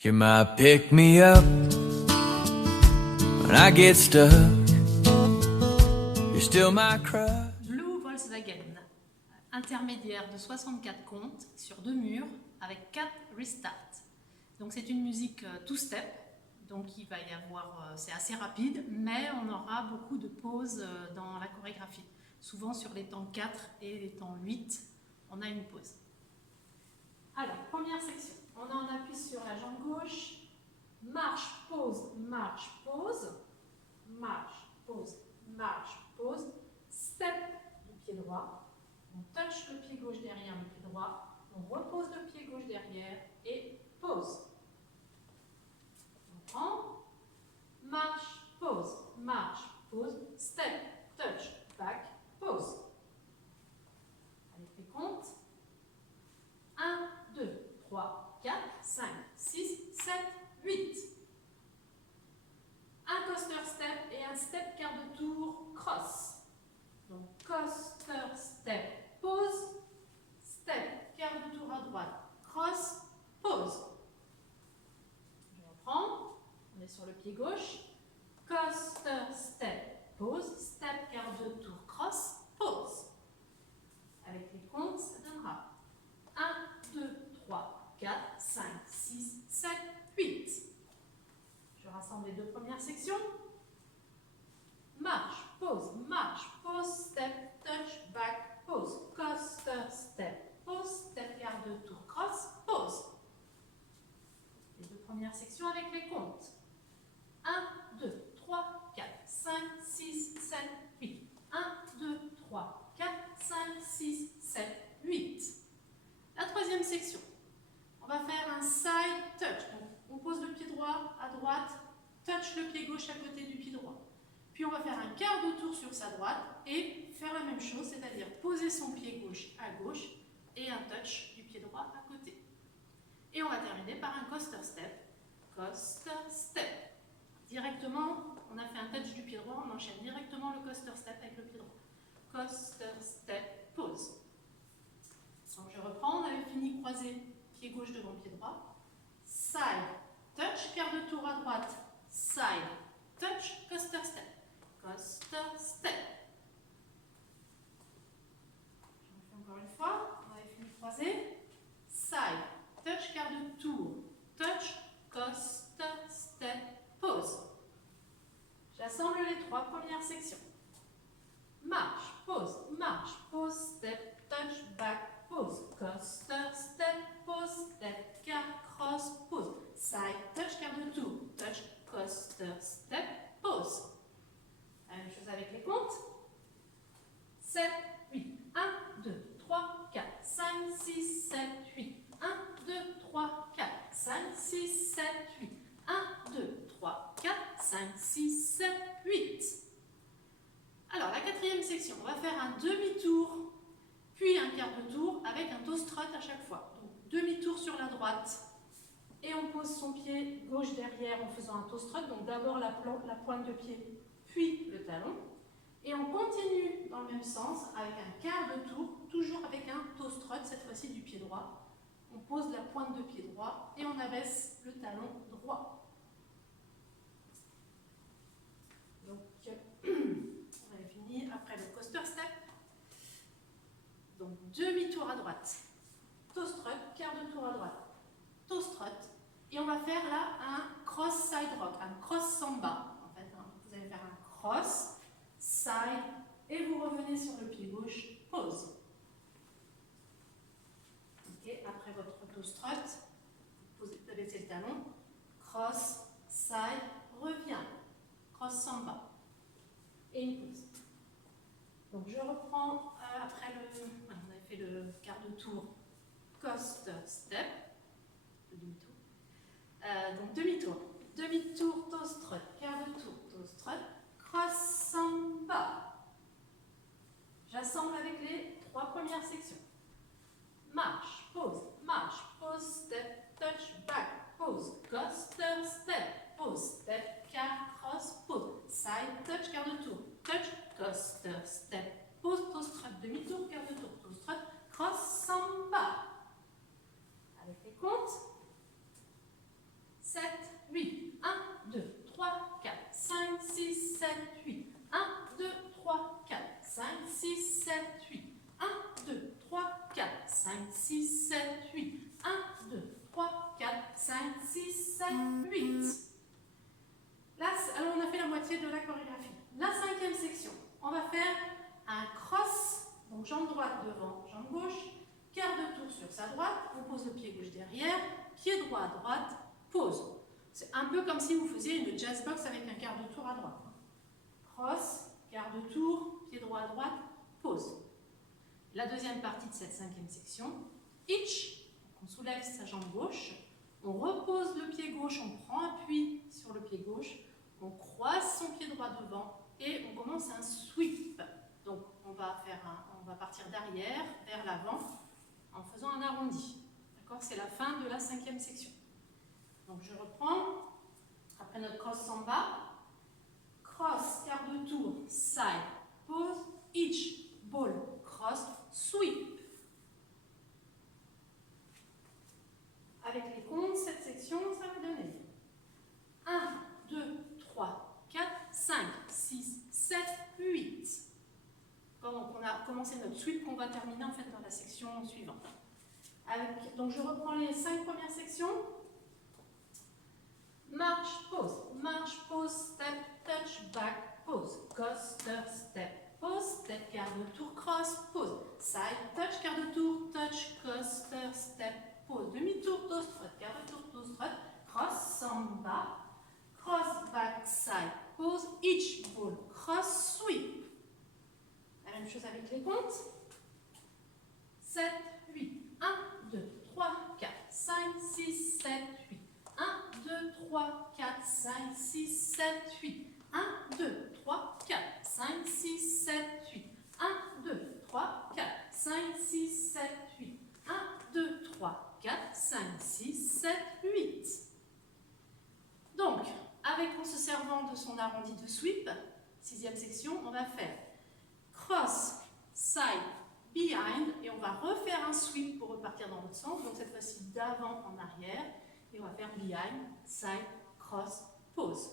You might pick me up when I get stuck. You're still my crush. Blue Volkswagen, intermédiaire de 64 comptes sur 2 murs avec 4 restarts. Donc c'est une musique two-step, donc il va y avoir, c'est assez rapide, mais on aura beaucoup de pauses dans la chorégraphie. Souvent sur les temps 4 et les temps 8, on a une pause. Alors, première section, on appuie sur la jambe gauche, marche, pause, marche, pause, marche, pause, marche, pause, step du pied droit, on touche le pied gauche derrière le pied droit, on repose le pied gauche derrière et pause. On prend, marche, pause, step, touch, back, pause. Avec les comptes, 1, 2, 3, 4, 5, 6, 7, 8. Un coaster step et un step quart de tour cross. Donc coaster step, pause, step quart de tour à droite, cross, pause. Je reprends, on est sur le pied gauche, coaster step, pause, step quart de tour, cross, pause. Avec les comptes, ça donnera 1, 2, 3, 4, 5, 6, 7, 8. Je rassemble les 2 premières sections. Marche, pause, step, touch, back, pause, coaster, step, pause, step quart de tour, cross, pause. Les 2 premières sections avec les comptes. 1, 2, 3, 4, 5, 6, 7, 8. 1, 2, 3, 4, 5, 6, 7, 8. La troisième section, on va faire un side touch. Donc, on pose le pied droit à droite, touch le pied gauche à côté du pied droit. Puis on va faire un quart de tour sur sa droite et faire la même chose, c'est-à-dire poser son pied gauche à gauche et un touch du pied droit à côté. Et on va terminer par un coaster step. Coaster step. Directement, on a fait un touch du pied droit, on enchaîne directement le coaster step avec le pied droit. Coaster step, pause. Donc je reprends, on avait fini croisé, pied gauche devant pied droit. Side, touch, quart de tour à droite. Side, touch, coaster step. Coaster step. Je refais encore une fois, on avait fini croisé. Side, touch, quart de tour. Touch, coaster step, pause. J'assemble les 3 premières sections. Marche, pause, step, touch, back, pause, coaster, step, pause, step, quart, cross, pause, side, touch, quart de tour, touch, coaster, step, pause. La même chose avec les comptes. 7, 8, 1, 2, 3, 4, 5, 6, 7, 8, 1, 2, 3, 4, 5, 6, 7, 8, 1, 2, 3, 4, 5, 6, 7, 8. Alors, la quatrième section, on va faire un demi-tour, puis un quart de tour avec un toe strut à chaque fois. Donc, demi-tour sur la droite et on pose son pied gauche derrière en faisant un toe strut. Donc, d'abord la pointe de pied, puis le talon. Et on continue dans le même sens avec un quart de tour, toujours avec un toe strut, cette fois-ci du pied droit. On pose la pointe de pied droit et on abaisse le talon droit. Donc, on avait fini après le coaster step. Donc, demi-tour à droite, toe strut, quart de tour à droite, toe strut. Et on va faire là un cross side rock, un cross samba. En fait, hein. Vous allez faire un cross, side, et vous revenez sur le pied gauche, pause. Okay. Après votre toe strut, vous abaissez le talon, cross, side, revient, cross samba. Et une pause. Donc je reprends après on avait fait le quart de tour, coaster step, le demi-tour. Donc demi-tour, toe strut, quart de tour, toe strut, cross samba. J'assemble avec les 3 premières sections. Marche, pause, step, touch, back, pause, coaster step, pause, step, quart, cross, pause, side, touch, quart de tour, touch, coaster, step, pause, toe strut, demi-tour, quart de tour, toe strut, cross, samba. Avec les comptes. 5, 6, 7, 8. Là, alors on a fait la moitié de la chorégraphie. La cinquième section, on va faire un cross, donc jambe droite devant, jambe gauche, quart de tour sur sa droite, on pose le pied gauche derrière, pied droit à droite, pause. C'est un peu comme si vous faisiez une jazz box avec un quart de tour à droite. Cross, quart de tour, pied droit à droite, pause. La deuxième partie de cette cinquième section, hitch, on soulève sa jambe gauche, on repose le pied gauche, on prend appui sur le pied gauche, on croise son pied droit devant et on commence un sweep. Donc on va partir d'arrière vers l'avant en faisant un arrondi. D'accord? C'est la fin de la cinquième section. Donc je reprends, après notre cross samba, cross, quart de tour, side, pause, hitch, ball, cross, sweep. Avec les comptes, cette section, ça va donner 1, 2, 3, 4, 5, 6, 7, 8. Donc on a commencé notre sweep qu'on va terminer en fait dans la section suivante. Donc je reprends les 5 premières sections. Marche, pause, step, touch, back, pause, coaster, step, pause, step, quart de tour, cross, pause, side, touch, quart de tour, touch, coaster, step, pause, demi-tour, toe strut, quart de tour, toe strut, cross, samba, cross, back, side, pause, hitch, ball, cross, sweep. La même chose avec les comptes. 7, 8, 1, 2, 3, 4, 5, 6, 7, 8. 1, 2, 3, 4, 5, 6, 7, 8. 1, 2, 3, 4, 5, 6, 7, 8. 1, 2, 3, 4, 5, 6, 7, 8. 1, 2, 3, 4, 5, 6, 7, 8. Donc, en se servant de son arrondi de sweep, sixième section, on va faire cross, side, behind, et on va refaire un sweep pour repartir dans l'autre sens, donc cette fois-ci d'avant en arrière, et on va faire behind, side, cross, pause.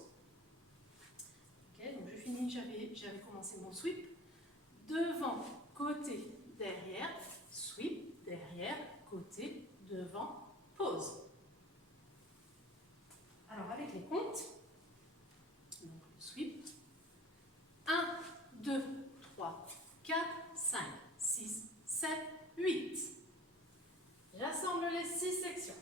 Ok, donc je finis, j'avais commencé mon sweep, devant, côté, derrière, sweep, derrière, côté, devant, pause. Alors avec les comptes, donc le sweep, 1, 2, 3, 4, 5, 6, 7, 8. J'assemble les 6 sections.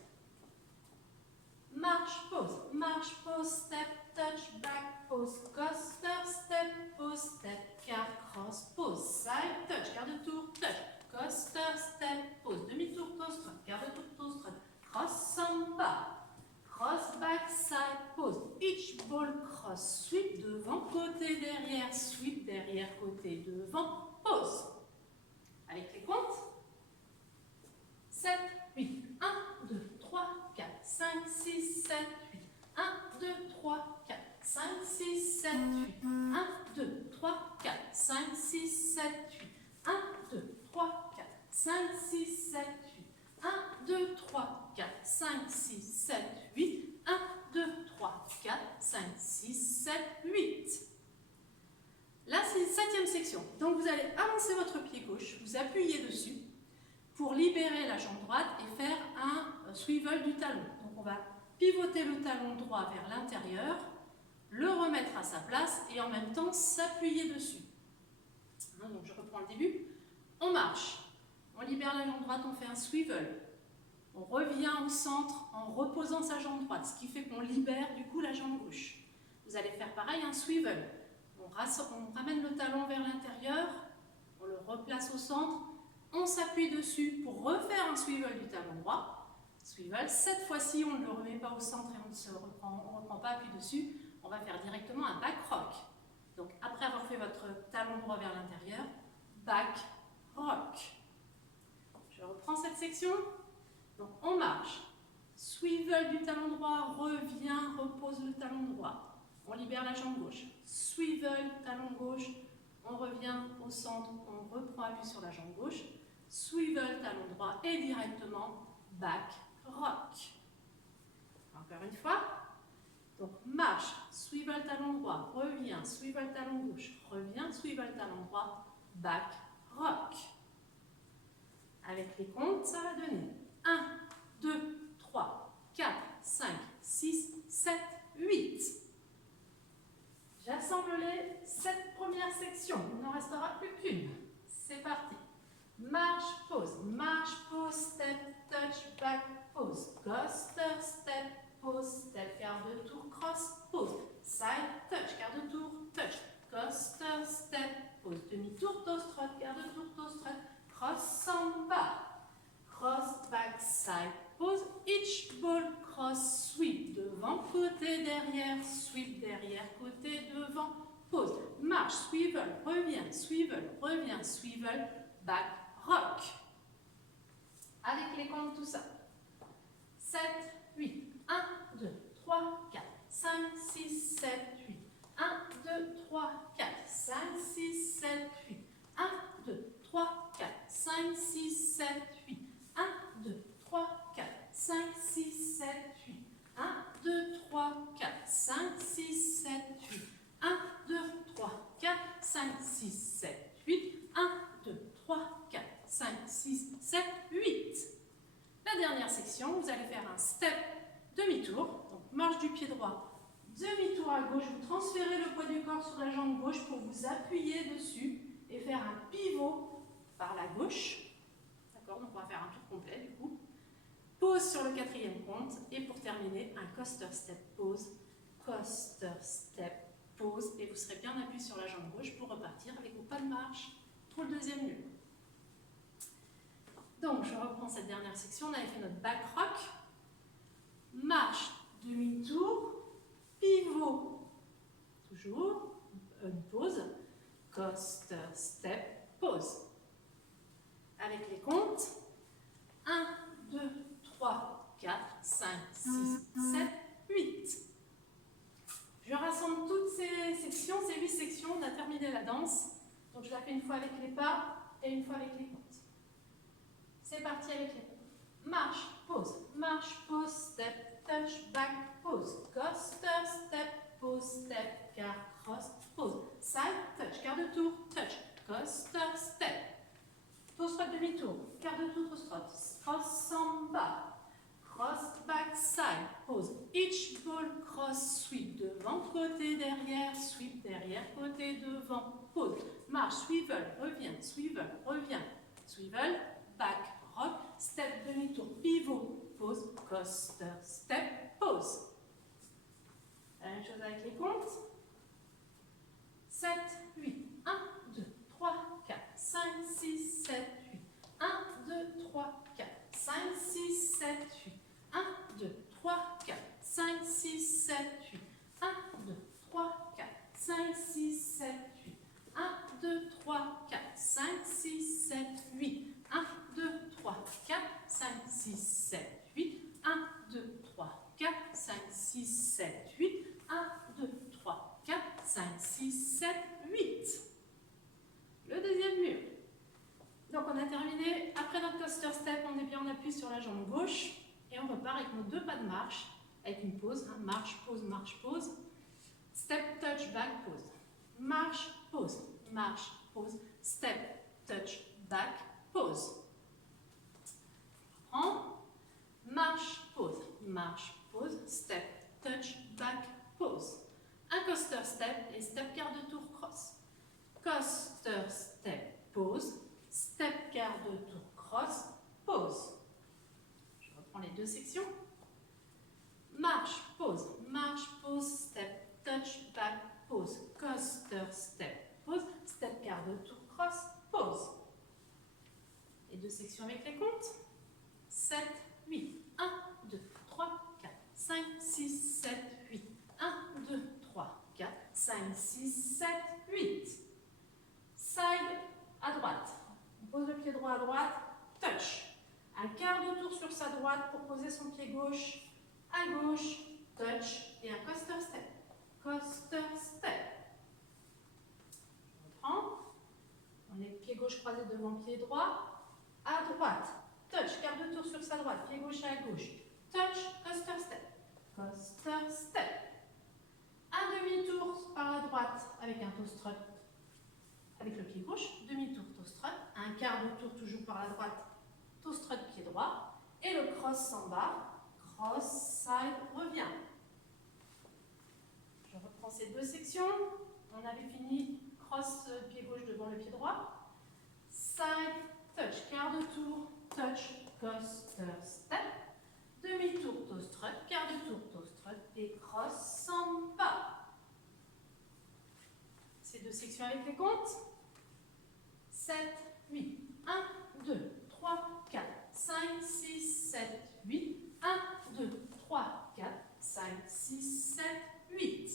Marche, pause, step, touch, back, pause, coaster, step, pause, step, quart, cross, pause, side, touch, quart de tour, touch, coaster, step, pause, demi-tour, toe strut, quart de tour, toe strut, cross, samba, cross, back, side, pause, hitch, ball, cross, sweep, devant, côté, derrière, sweep, derrière, côté, devant, pause. Avec les comptes, 7, 8, 1, 2, 3, 4, 5, 6, 7, 8. 1, 2, 3, 4, 5, 6, 7, 8. 1, 2, 3, 4, 5, 6, 7, 8. 1, 2, 3, 4, 5, 6, 7, 8. 1, 2, 3, 4, 5, 6, 7, 8. 1, 2, 3, 4, 5, 6, 7, 8. Là, c'est la septième section. Donc, vous allez avancer votre pied gauche, vous appuyez dessus pour libérer la jambe droite et faire un swivel du talon. Donc, on va pivoter le talon droit vers l'intérieur, le remettre à sa place et en même temps s'appuyer dessus. Donc, je reprends le début. On marche, on libère la jambe droite, on fait un swivel. On revient au centre en reposant sa jambe droite, ce qui fait qu'on libère du coup la jambe gauche. Vous allez faire pareil, un swivel. On ramène le talon vers l'intérieur, on le replace au centre, on s'appuie dessus pour refaire un swivel du talon droit. Swivel, cette fois-ci, on ne le remet pas au centre et on ne reprend pas appui dessus, on va faire directement un back rock. Donc après avoir fait votre talon droit vers l'intérieur, back rock. Je reprends cette section. Donc on marche, swivel du talon droit, revient, repose le talon droit. On libère la jambe gauche, swivel, talon gauche, on revient au centre, on reprend appui sur la jambe gauche, swivel, talon droit et directement back rock. Encore une fois, donc marche, swivel, talon droit, revient, swivel, talon gauche, revient, swivel, talon droit, back rock. Avec les comptes, ça va donner 1, 2, 3, 4, 5, 6, 7, 8. J'assemble les 7 premières sections. Il n'en restera plus qu'une. C'est parti. Marche, pause, step, touch, back, pause. Coaster, step, pause, step, quart de tour, cross, pause. Side, touch, quart de tour, touch. Coaster, step, pause, demi-tour, toe strut, quart de tour, toe strut. Cross, samba. Cross, back, side, pause. Each ball, cross, sweep. Devant, côté, derrière, sweep, derrière, côté, devant, pause. Marche, swivel, revient, swivel, back, rock. Avec les comptes, tout ça. 7, 8. 1, 2, 3, 4, 5, 6, 7, 8. 1, 2, 3, 4, 5, 6, 7, 8. 1, 2, 3, 4, 5, 6, 7, 8. 1, 2, 3, 4, 5, 6, 7, 8. 1, 2, 3, 4, 5, 6, 7, 8. 1, 2, 3, 4, 5, 6, 7, 8. 1, 2, 3, 4, 5, 6, 7, 8. La dernière section, vous allez faire un step demi-tour. Donc marche du pied droit, demi-tour à gauche. Vous transférez le poids du corps sur la jambe gauche pour vous appuyer dessus et faire un pivot par la gauche. D'accord, donc on va faire un tour complet du coup. Pause sur le 4e compte et pour terminer, un coaster step pause, coaster step pause et vous serez bien appuyé sur la jambe gauche pour repartir avec vos pas de marche pour le 2e mur. Donc je reprends cette dernière section, on avait fait notre back rock, marche, demi-tour, pivot, toujours, une pause, coaster step pause. Avec les comptes, 1, 2, 3, 4, 5, 6, 7, 8. Je rassemble toutes ces sections, ces 8 sections, on a terminé la danse. Donc je la fais une fois avec les pas et une fois avec les comptes. C'est parti avec les pas. Marche, pause, step, touch, back, pause. Coaster, step, pause, step, quart, cross, pause. Side, touch, quart de tour, touch. Coaster, step. Toe strut demi-tour, quart de tour, toe strut, cross samba, cross back side, pause, each ball cross sweep, devant, côté, derrière, sweep, derrière, côté, devant, pause, marche, swivel, revient, swivel, back, rock, step demi-tour, pivot, pause, coaster, step, pause. La même chose avec les comptes. 7, 8, 1, 2, 3, 4, 5, 6, 7, 8. 1, 2, 3, 4, 5, 6, 7, 8. 1, 2, 3, 4, 5, 6, 7, 8. 1, 2, 3, 4, 5, 6, 7, 8. 1, 2, 3, 4, 5, 6, 7, 8. 1, 2, 3, 4, 5, 6, 7, 8. 1, 2, 3, 4, 5, 6, 7, 8. 1, 2, 3, 4, 5, 6, 7, 8. Le 2e mur. Donc on a terminé. Après notre coaster step, on est bien en appui sur la jambe gauche. Et on repart avec nos 2 pas de marche. Avec une pause. Hein, marche, pause. Step, touch, back, pause. Marche, pause. Step, touch, back, pause. On reprend. Marche, pause. Step, touch, back, pause. Un coaster step et step quart de tour cross. Coaster step pause, step quart de tour cross, pause. Je reprends les 2 sections. Marche, pause, step, touch, back, pause. Coaster step pause, step quart de tour cross, pause. Les 2 sections avec les comptes. 7, 8, 1, 2, 3, 4, 5, 6, 7, 8. 1, 2, 3, 4, 5, 6, 7, 8. Side à droite. On pose le pied droit à droite, touch. Un quart de tour sur sa droite pour poser son pied gauche à gauche, touch. Et un coaster step. Coaster step. Je reprends. On est pied gauche croisé devant pied droit. À droite, touch. Quart de tour sur sa droite, pied gauche à gauche. Touch, coaster step. Coaster step. Un demi-tour par la droite avec un toe strut avec le pied gauche, demi-tour toe strut, un quart de tour toujours par la droite, toe strut pied droit, et le cross samba, cross side revient, ces deux sections. On avait fini cross pied gauche devant le pied droit. Side, touch, quart de tour, touch, coaster, step. Demi-tour, toe strut, quart de tour, toe strut et cross samba. Ces deux sections avec les comptes. 7, 8, 1, 2, 3, 4, 5, 6, 7, 8, 1, 2, 3, 4, 5, 6, 7, 8.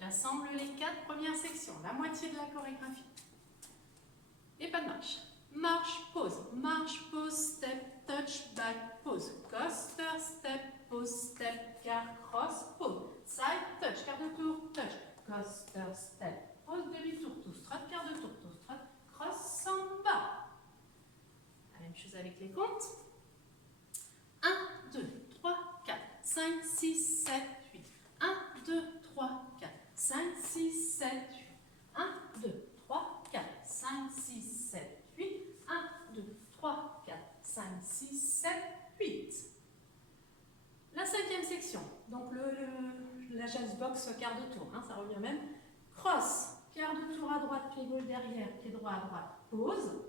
J'assemble les 4 premières sections, la moitié de la chorégraphie. Et pas de marche. Marche, pause, step, touch, back, pause. Coaster, step, car, cross, pause. Side, touch, quart de tour, touch. Coaster, step, pause, demi-tour, toe strut, quart de tour, toe strut, cross, samba. La même chose avec les comptes. 1, 2, 3, 4, 5, 6, 7, 8. 1, 2, 3, 4, 5, 6, 7, 8. 1, 2, 3, 4, 5, 6, 7, 8. 1, 2, 3, 4, 5, 6, 7, 8. La cinquième section, donc la jazz box quart de tour, ça revient au même. Cross, quart de tour à droite, pied gauche derrière, pied droit à droite, pause.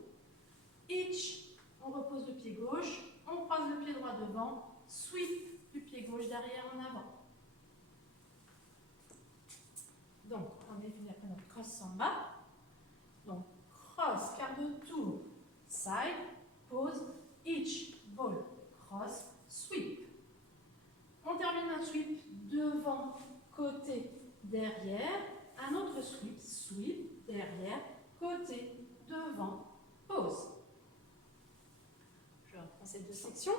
Hitch, on repose le pied gauche, on croise le pied droit devant, sweep du pied gauche derrière en avant. Donc, on est fini après notre cross samba. Donc, cross, quart de tour, side, pause, hitch, ball, cross, sweep. On termine un sweep devant, côté, derrière. Un autre sweep, sweep, derrière, côté, devant, pause. Je reprends ces deux sections.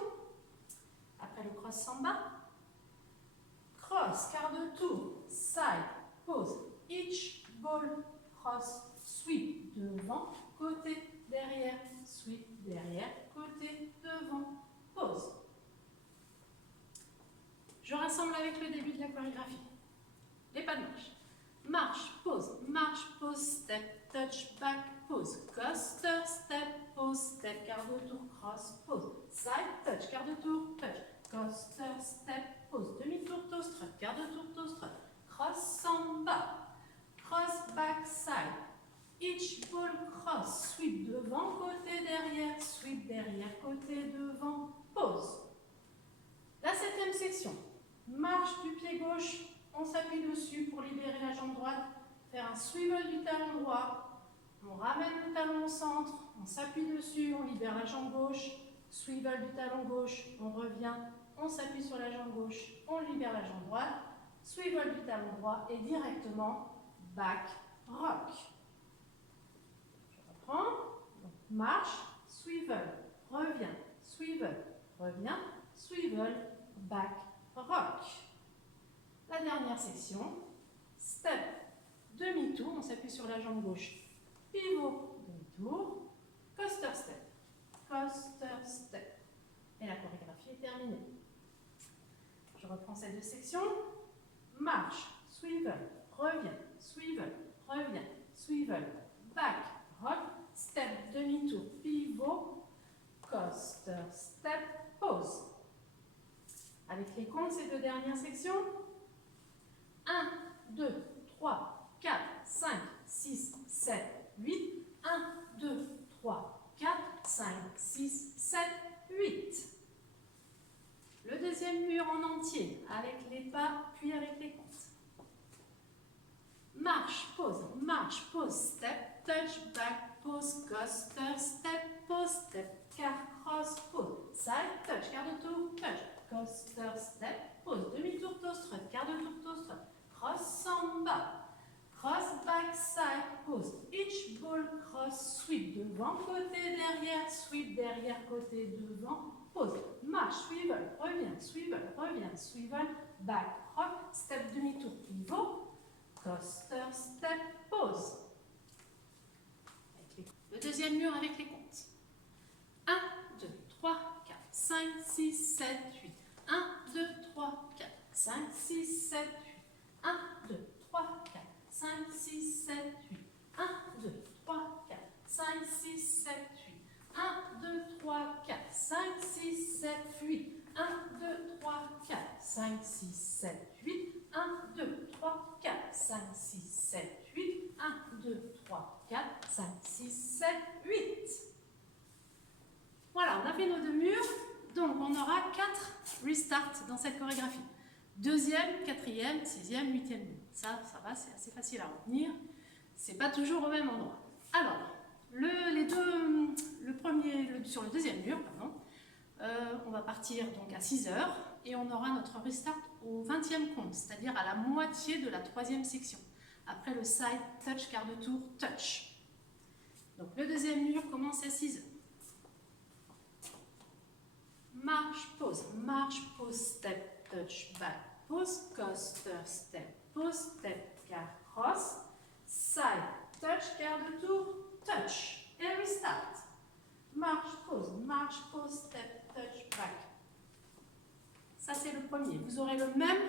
Après le cross samba. Cross, quart de tour, side, pause, hitch, ball, cross, sweep, devant, côté, derrière, sweep, derrière, côté, devant, pause. Je rassemble avec le début de la chorégraphie. Les pas de marche. Marche, pause, step, touch, back, pause. Coaster, step, quart de tour, cross, pause. Side, touch, quart de tour, touch. Coaster, step, pause. Demi-tour, toe strut, quart de tour, toe strut. Cross, samba. Cross, back, side. Hitch, ball, cross. Sweep devant, côté, derrière. Sweep derrière, côté, devant, pause. La septième section. Marche du pied gauche, on s'appuie dessus pour libérer la jambe droite, faire un swivel du talon droit, on ramène le talon au centre, on s'appuie dessus, on libère la jambe gauche, swivel du talon gauche, on revient, on s'appuie sur la jambe gauche, on libère la jambe droite, swivel du talon droit et directement back rock. Je reprends, donc marche, swivel, revient, swivel, back rock. La dernière section, step, demi-tour, on s'appuie sur la jambe gauche, pivot, demi-tour, coaster step. Et la chorégraphie est terminée. Je reprends ces deux sections, marche, swivel, revient, back, rock, step, demi-tour, pivot, coaster step, pause. Avec les comptes, ces deux dernières sections. 1, 2, 3, 4, 5, 6, 7, 8. 1, 2, 3, 4, 5, 6, 7, 8. Le deuxième mur en entier, avec les pas, puis avec les comptes. Marche, pause, step, touch, back, pause, coaster, step, pause, step, car, cross, pause, side, touch, quart de tour, touch, coaster, step, pause, demi-tour, toe strut, quart de tour, toe strut, cross, samba, cross, back, side, pause, hitch, ball, cross, sweep, devant, côté, derrière, sweep, derrière, côté, devant, pause, marche, swivel, revient, back, rock, step, demi-tour, pivot, coaster, step, pause. Le deuxième mur avec les comptes. 1, 2, 3, 4, 5, 6, 7, 8. 1, 2, 3, 4, 5, 6, 7, 8. 1, 2, 3, 4, 5, 6, 7, 8. 1, 2, 3, 4, 5, 6, 7, 8. 1, 2, 3, 4, 5, 6, 7, 8. 1, 2, 3, 4, 5, 6, 7, 8. 1, 2, 3, 4, 5, 6, 7, 8. 1, 2, 3, 4, 5, 6, 7, 8. Voilà, on a fait nos deux murs. Donc, on aura 4 restarts dans cette chorégraphie. Deuxième, quatrième, sixième, huitième mur. Ça va, c'est assez facile à retenir. C'est pas toujours au même endroit. Alors, sur le deuxième mur, pardon, on va partir donc à 6 heures et on aura notre restart au 20e compte, c'est-à-dire à la moitié de la 3e section, après le side touch, quart de tour, touch. Donc le deuxième mur commence à 6 heures. Marche, pause, step, touch, back, pause, coaster, step, quart, cross, side, touch, quart de tour, touch, et restart. Marche, pause, step, touch, back. Ça, c'est le premier. Vous aurez le même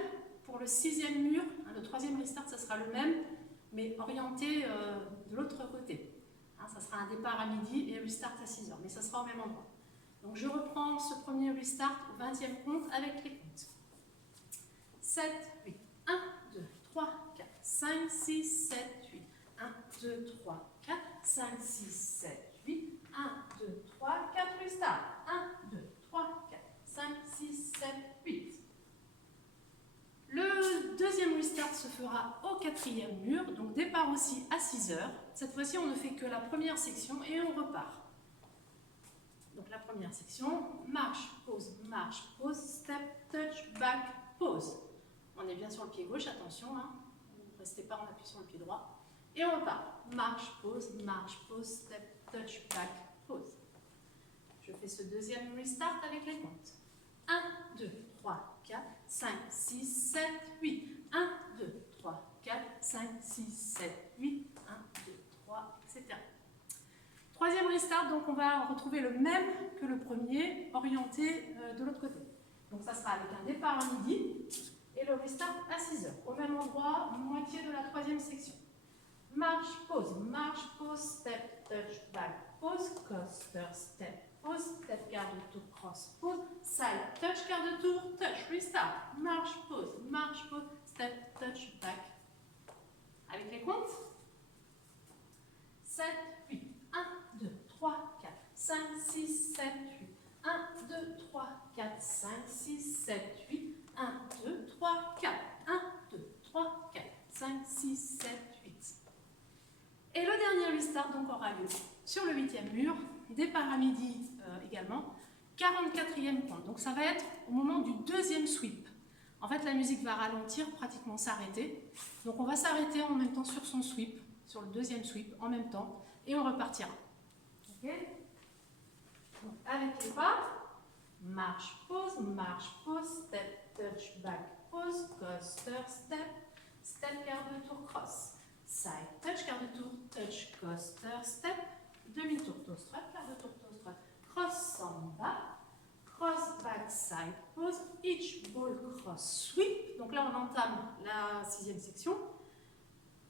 pour le 6e mur. Le 3e restart, ça sera le même, mais orienté de l'autre côté. Ça sera un départ à midi et restart à 6 heures, mais ça sera au même endroit. Donc, je reprends ce premier restart au 20e compte avec les comptes. 7, 8. 1, 2, 3, 4, 5, 6, 7, 8. 1, 2, 3, 4, 5, 6, 7, 8. 1, 2, 3, 4, restart. 1, 2, 3, 4, 5, 6, 7, 8. Le deuxième restart se fera au 4e mur, donc départ aussi à 6 heures. Cette fois-ci, on ne fait que la première section et on repart. Donc la première section, marche, pause, step, touch, back, pause. On est bien sur le pied gauche, attention, hein. Ne restez pas en appui sur le pied droit. Et on repart. Marche, pause, step, touch, back, pause. Je fais ce deuxième restart avec les comptes. 1, 2, 3, 4, 5, 6, 7, 8. 1, 2, 3, 4, 5, 6, 7, 8. 1, 2, 3, etc. Troisième restart, donc on va retrouver le même que le premier, orienté de l'autre côté. Donc ça sera avec un départ à midi et le restart à 6 heures. Au même endroit, moitié de la 3e section. Marche, pause, step, touch, back, pause, coaster, step, pause, step, quart de tour, cross, pause, side, touch, quart de tour, touch, restart. Marche, pause, step, touch, back. Avec les comptes. 7, 8. 1, 2, 3, 4, 5, 6, 7, 8. 1, 2, 3, 4, 5, 6, 7, 8. 1, 2, 3, 4. 1, 2, 3, 4, 5, 6, 7, 8. Et le dernier restart donc aura lieu sur le 8e mur, départ à midi également, 44e compte. Donc ça va être au moment du deuxième sweep. En fait, la musique va ralentir, pratiquement s'arrêter. Donc on va s'arrêter en même temps sur son sweep, sur le deuxième sweep en même temps. Et on repartira. Ok? Donc, avec les pas, marche, pause, step, touch, back, pause, coaster, step, quart de tour, cross, side, touch, quart de tour, touch, coaster, step, demi-tour, toe strut, quart de tour, toe strut, cross, samba, cross, back, side, pause, each ball, cross, sweep. Donc là, on entame la 6e section.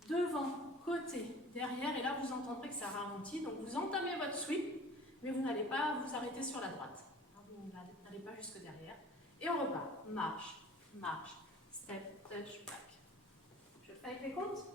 Devant, côté, derrière, et là vous entendrez que ça ralentit, donc vous entamez votre sweep, mais vous n'allez pas vous arrêter sur la droite, vous n'allez pas jusque derrière, et on repart, marche, step, touch, back. Je le fais avec les comptes.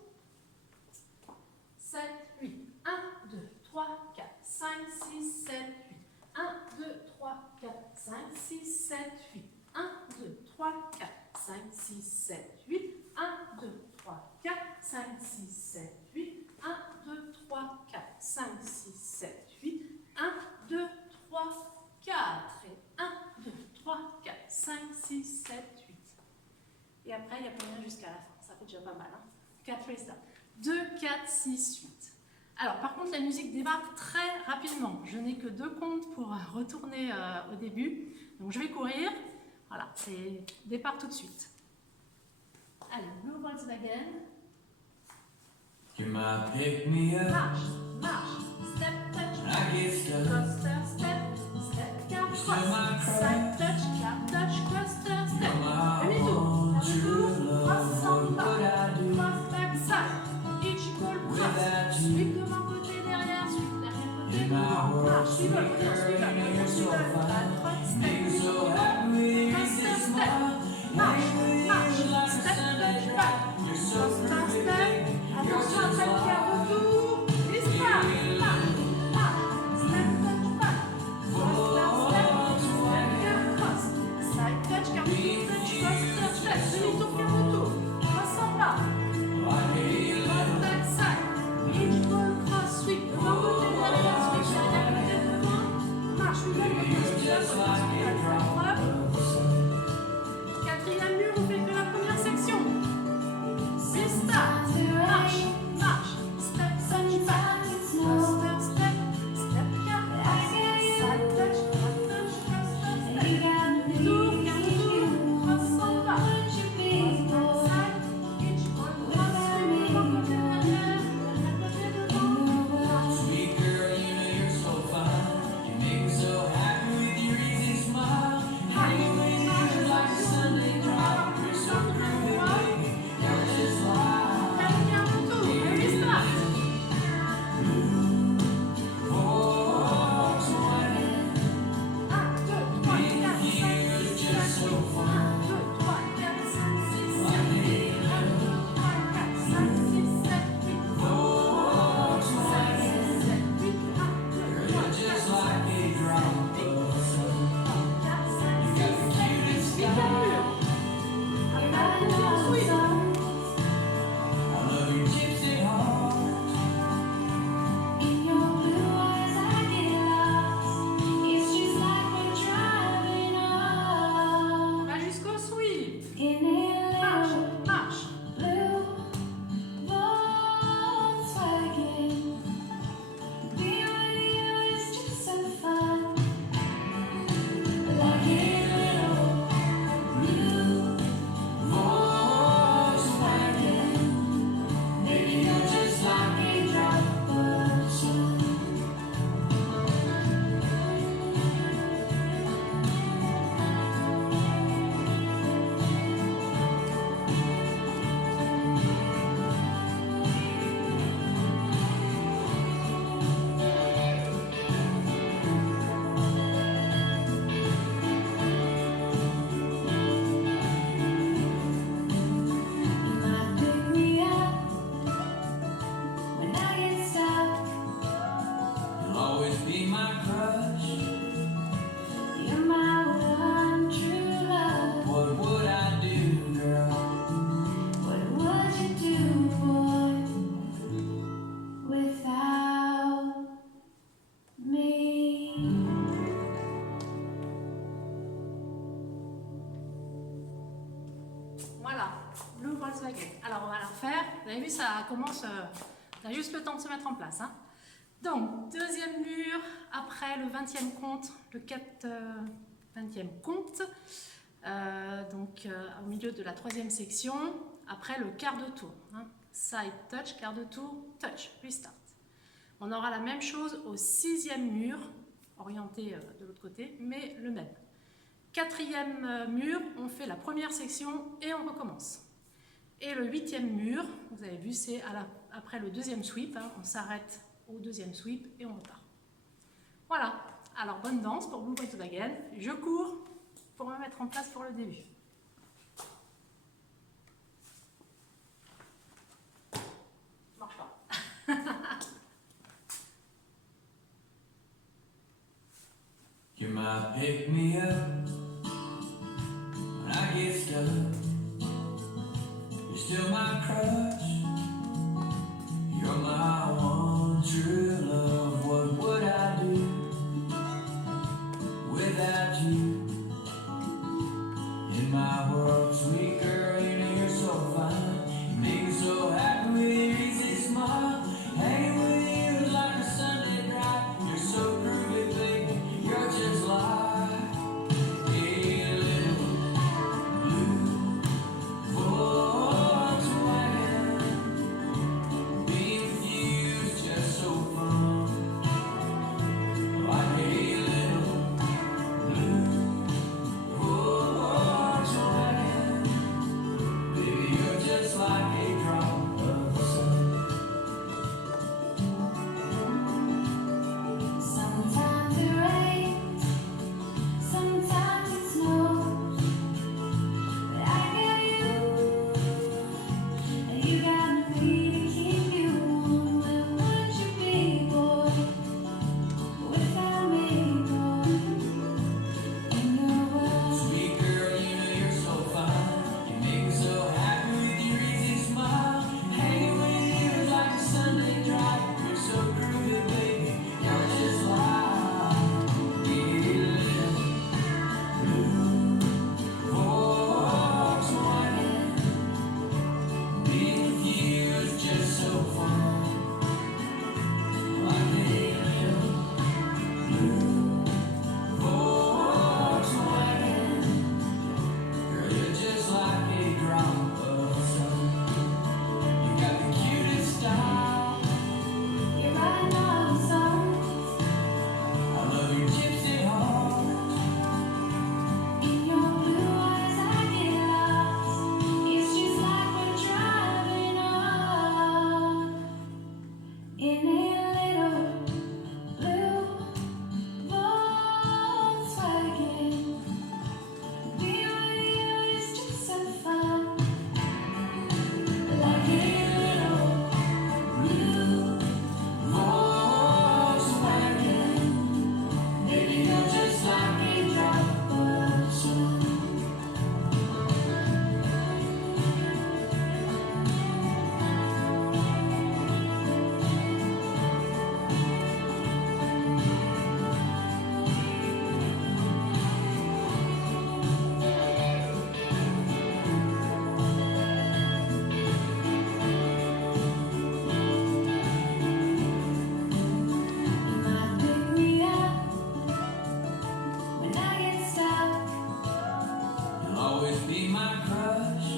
7, 8, 1, 2, 3, 4, 5, 6, 7, 8, 1, 2, 3, 4, 5, 6, 7, 8, 1, 2, 3, 4, 5, 6, 7, 8, 1, 2, 3, 4, 5, 6, 7, 8, 1, 2, 3, 4, 5, 6, 7, 8, 1, 2, 3, 4, et 1, 2, 3, 4, 5, 6, 7, 8. Et après, il n'y a plus rien jusqu'à la fin, ça fait déjà pas mal. 4 restarts. 2, 4, 6, 8. Alors, par contre, la musique démarre très rapidement. Je n'ai que 2 comptes pour retourner au début. Donc, je vais courir. Voilà, c'est départ tout de suite. Allez, Blue Volkswagen. You might pick me up. Marche, step, touch, I get stuck. coaster, step, quart, cross, side, touch, coaster, step, demi-tour, quart de tour, cross, samba, cross, back, side, each ball, cross, sweep devant, côté, derrière, sweep derrière, côté, devant, marche, swivel, step, coaster, step, marche, step, touch, Voilà, Blue Volkswagen. Alors on va la refaire. Vous avez vu, ça commence, on a juste le temps de se mettre en place. Hein. Donc, deuxième mur, après le 20e compte, le 20e compte, au milieu de la troisième section, après le quart de tour. Hein. Side touch, quart de tour, touch, restart. On aura la même chose au 6e mur, orienté de l'autre côté, mais le même. 4e mur, on fait la première section et on recommence. Et le 8e mur, vous avez vu, c'est après le deuxième sweep, hein, on s'arrête au deuxième sweep et on repart. Voilà, alors bonne danse pour Blue Volkswagen. Je cours pour me mettre en place pour le début. Marche pas. You might pick me up when I get stuck. You're still my crush. You're my one true love. What would I do without you? In my world, sweet girl, you know you're so fine. You make me so happy with your easy smile. Hanging with you is like a Sunday drive. You're so groovy, baby. You're just like a little blue Volkswagen. Being with you is just so fun. Like a little blue Volkswagen. Baby, you're just like a drop of sun. Sometimes it rains, sometimes it snows, but I got you, and you got me to keep you warm. Where would you be, boy, without me, boy? In your world, Sweet girl, you know you're so fine. You make me so happy with your easy smile. Hanging with you is like a Sunday drive. You're so groovy, baby. You're just like a little blue Volkswagen. Being with you is just so fun. Like a little blue Volkswagen. Girl, you're just like a drop of sun. You got the cutest style. you're writing all the songs. I love your gypsy heart. In your blue eyes, I get lost. It's just like we're driving on in a little blue Volkswagen. Being with you is just so fun. Like a little blue Volkswagen. baby, you're just like a drop of sun. You might pick me up when I get stuck. You'll always be my crush.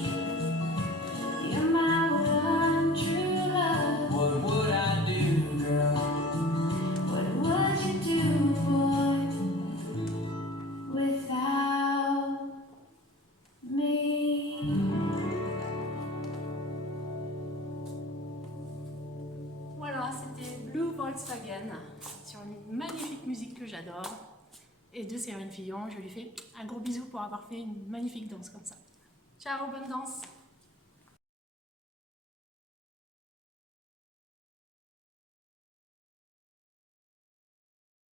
You're my one true love. What would I do, girl? What would you do, boy, without me? Voilà, c'était Blue Volkswagen sur une magnifique musique que j'adore. Et de Céline Fillon, je lui fais un gros bisou pour avoir fait une magnifique danse comme ça. Ciao, bonne danse!